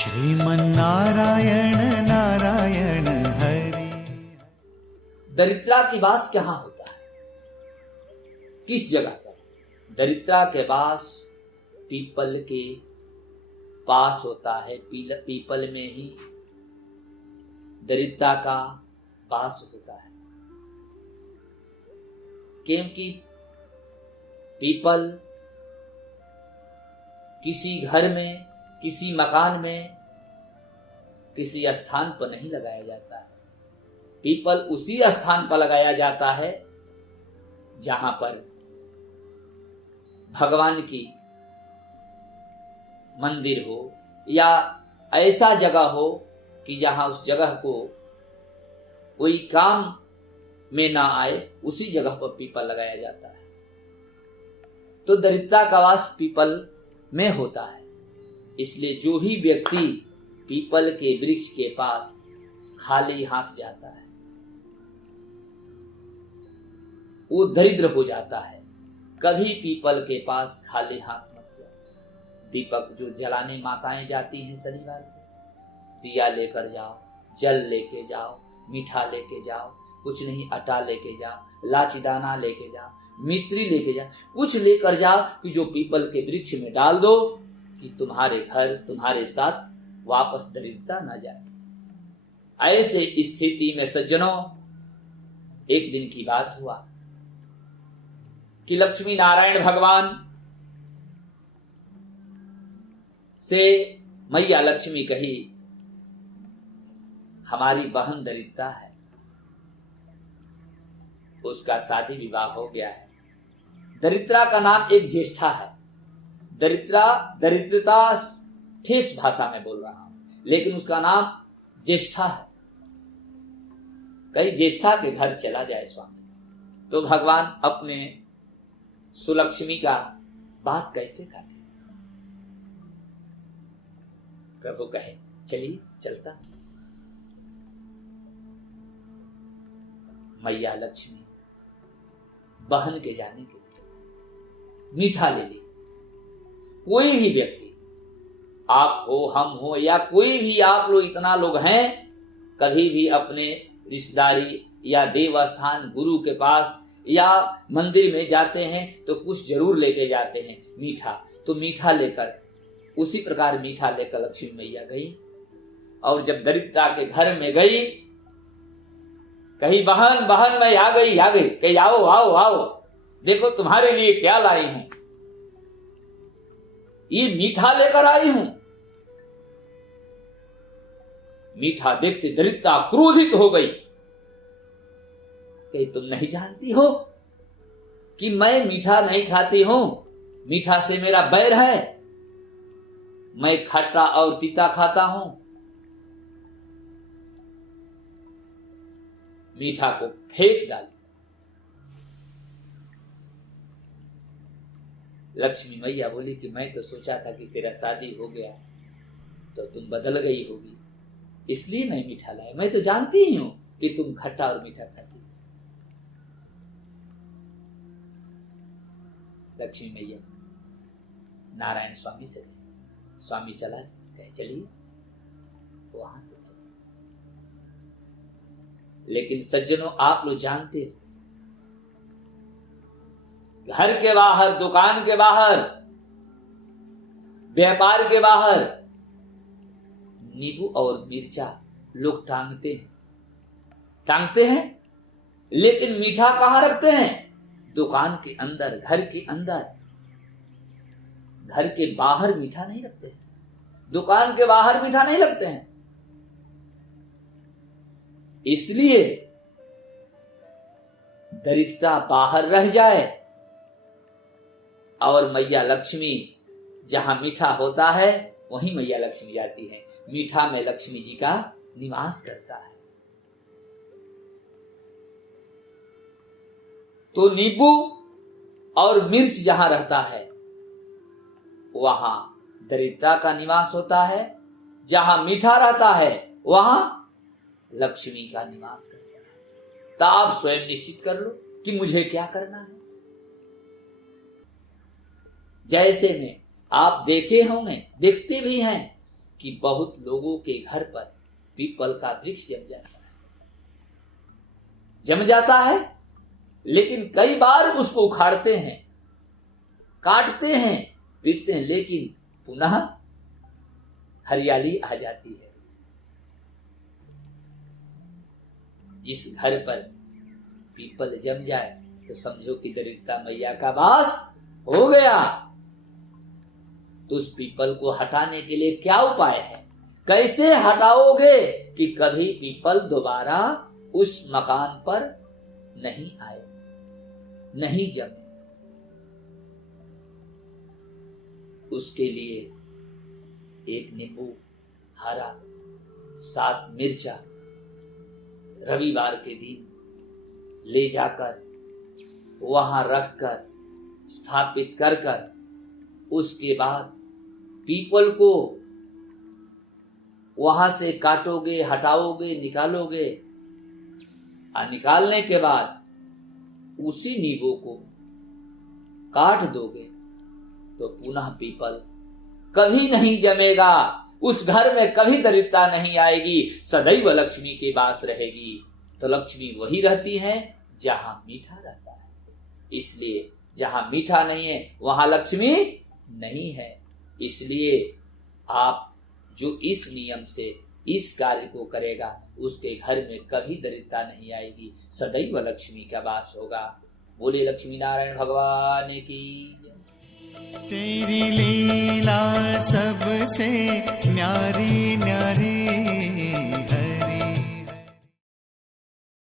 श्रीमन्नारायण नारायण हरि। दरिद्रा के वास कहाँ होता है, किस जगह पर? दरिद्रा के वास पीपल के पास होता है। पीपल में ही दरिद्रा का वास होता है, क्योंकि पीपल किसी घर में, किसी मकान में, किसी स्थान पर नहीं लगाया जाता है। पीपल उसी स्थान पर लगाया जाता है जहां पर भगवान की मंदिर हो या ऐसा जगह हो कि जहां उस जगह को कोई काम में ना आए, उसी जगह पर पीपल लगाया जाता है। तो दरिद्रता का वास पीपल में होता है। इसलिए जो ही व्यक्ति पीपल के वृक्ष के पास खाली हाथ जाता है वो दरिद्र हो जाता है। कभी पीपल के पास खाली हाथ मत जाओ। दीपक जो जलाने माताएं जाती हैं शनिवार को, दिया लेकर जाओ, जल लेके जाओ, मीठा लेके जाओ, कुछ नहीं आटा लेके जाओ, लाची दाना लेके जाओ, मिश्री लेके जाओ, कुछ लेकर जाओ कि जो पीपल के वृक्ष में डाल दो कि तुम्हारे घर तुम्हारे साथ वापस दरिद्रता न जाए। ऐसे स्थिति में सज्जनों, एक दिन की बात हुआ कि लक्ष्मी नारायण भगवान से मैया लक्ष्मी कही, हमारी बहन दरिद्रता है, उसका शादी विवाह हो गया है। दरिद्रता का नाम एक ज्येष्ठा है। दरिद्रता ठेस भाषा में बोल रहा हूं, लेकिन उसका नाम ज्येष्ठा है। कहीं ज्येष्ठा के घर चला जाए स्वामी, तो भगवान अपने सुलक्ष्मी का बात कैसे काटे? प्रभु कहे चलिए चलता। मैया लक्ष्मी बहन के जाने के लिए मीठा ले ली। कोई भी व्यक्ति, आप हो, हम हो, या कोई भी आप लोग, इतना लोग हैं, कभी भी अपने रिश्तेदारी या देवस्थान गुरु के पास या मंदिर में जाते हैं तो कुछ जरूर लेके जाते हैं, मीठा। तो मीठा लेकर, उसी प्रकार मीठा लेकर लक्ष्मी मैया गई। और जब दरिद्रता के घर में गई, कही बहन बहन मैं आ गई कही आओ आओ आओ, देखो तुम्हारे लिए क्या लाई हूं, ये मीठा लेकर आई हूं। मीठा देखते दरिद्रता क्रोधित हो गई। कही तुम नहीं जानती हो कि मैं मीठा नहीं खाती हूं, मीठा से मेरा बैर है, मैं खट्टा और तीता खाता हूं। मीठा को फेंक डाली। लक्ष्मी मैया बोली कि मैं तो सोचा था कि तेरा शादी हो गया तो तुम बदल गई होगी, इसलिए मैं मीठा लाया। मैं तो जानती ही हूं कि तुम खट्टा और मीठा खाती। लक्ष्मी मैया नारायण स्वामी से कहे, स्वामी चला जाए? कहे चलिए, वहां से चलो। लेकिन सज्जनों, आप लोग जानते हो, घर के बाहर, दुकान के बाहर, व्यापार के बाहर नींबू और मिर्चा लोग टांगते हैं, लेकिन मीठा कहां रखते हैं? दुकान के अंदर, घर के अंदर। घर के बाहर मीठा नहीं रखते हैं, दुकान के बाहर मीठा नहीं रखते हैं। इसलिए दरिद्रता बाहर रह जाए और मैया लक्ष्मी जहां मीठा होता है वहीं मैया लक्ष्मी जाती है। मीठा में लक्ष्मी जी का निवास करता है। तो नींबू और मिर्च जहां रहता है वहां दरिद्रता का निवास होता है, जहां मीठा रहता है वहां लक्ष्मी का निवास करता है। तो आप स्वयं निश्चित कर लो कि मुझे क्या करना है। जैसे में आप देखे होंगे, देखते भी हैं कि बहुत लोगों के घर पर पीपल का वृक्ष जम जाता है, लेकिन कई बार उसको उखाड़ते हैं, काटते हैं, पीटते हैं, लेकिन पुनः हरियाली आ जाती है। जिस घर पर पीपल जम जाए तो समझो कि दरिद्रता मैया का वास हो गया। तो उस पीपल को हटाने के लिए क्या उपाय है? कैसे हटाओगे कि कभी पीपल दोबारा उस मकान पर नहीं आए, नहीं जमे? उसके लिए एक नींबू, हरा, 7 मिर्चा रविवार के दिन ले जाकर वहां रखकर स्थापित कर उसके बाद पीपल को वहां से काटोगे, हटाओगे, निकालोगे, और निकालने के बाद उसी नींबू को काट दोगे तो पुनः पीपल कभी नहीं जमेगा। उस घर में कभी दरिद्रता नहीं आएगी, सदैव लक्ष्मी के पास रहेगी। तो लक्ष्मी वही रहती है जहां मीठा रहता है। इसलिए जहां मीठा नहीं है वहां लक्ष्मी नहीं है। इसलिए आप जो इस नियम से इस कार्य को करेगा उसके घर में कभी दरिद्रता नहीं आएगी, सदैव लक्ष्मी का वास होगा। बोले लक्ष्मी नारायण भगवान की जय। तेरी लीला सबसे न्यारी न्यारी है।